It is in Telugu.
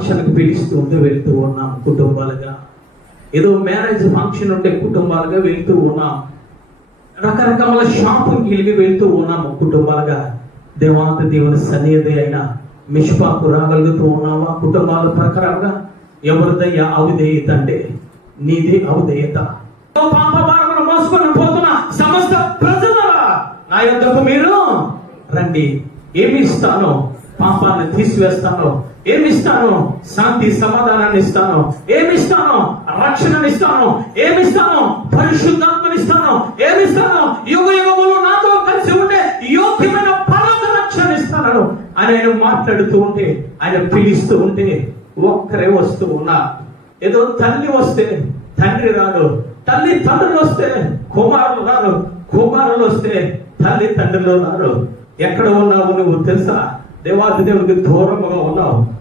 ఫంక్షన్కి పిలుస్తూ ఉంటే వెళ్తూ ఉన్నాం కుటుంబాలుగా. ఏదో మ్యారేజ్ ఫంక్షన్ ఉంటే కుటుంబాలుగా వెళ్తూ ఉన్నాం. రకరకాల షాపింగ్కి వెళ్తూ ఉన్నాము కుటుంబాలుగా. దేవాంత దేవుని సన్నిధి అయిన మిష్పాకు రాగలుగుతూ ఉన్నామా కుటుంబాల ప్రకారంగా? ఎవరిదయ్యా అవిధేయత అంటే? నీదే అవిధేయత. పాప భారమును మోసుకొని పోతున్న సమస్త ప్రజలారా, నా యొద్దకు మీరు రండి. ఏమి ఇస్తాను? పాపాన్ని తీసివేస్తాను. ఏమిస్తాను? శాంతి సమాధానాన్ని ఇస్తాను. ఏమిస్తాను? రక్షణనిస్తాను. ఏమిస్తాను? పరిశుద్ధాత్మనిస్తాను. ఏమిస్తాను? యుగ యుగములు నాతో కలిసి ఉండే యోగ్యమైన పరలోక రక్షణ ఇస్తాను అని ఆయన మాట్లాడుతూ ఉంటే, ఆయన పిలుస్తూ ఉంటే ఒక్కరే వస్తూ ఉన్నారు. ఏదో తల్లి వస్తే తండ్రి రాడు, తల్లి తండ్రులు వస్తే కుమారులు రారు, కుమారులు వస్తే తల్లి తండ్రులు రారు. ఎక్కడ ఉన్నావు నువ్వు తెలుసా? దేవాది దేవుడికి దూరంగా ఉన్నావు.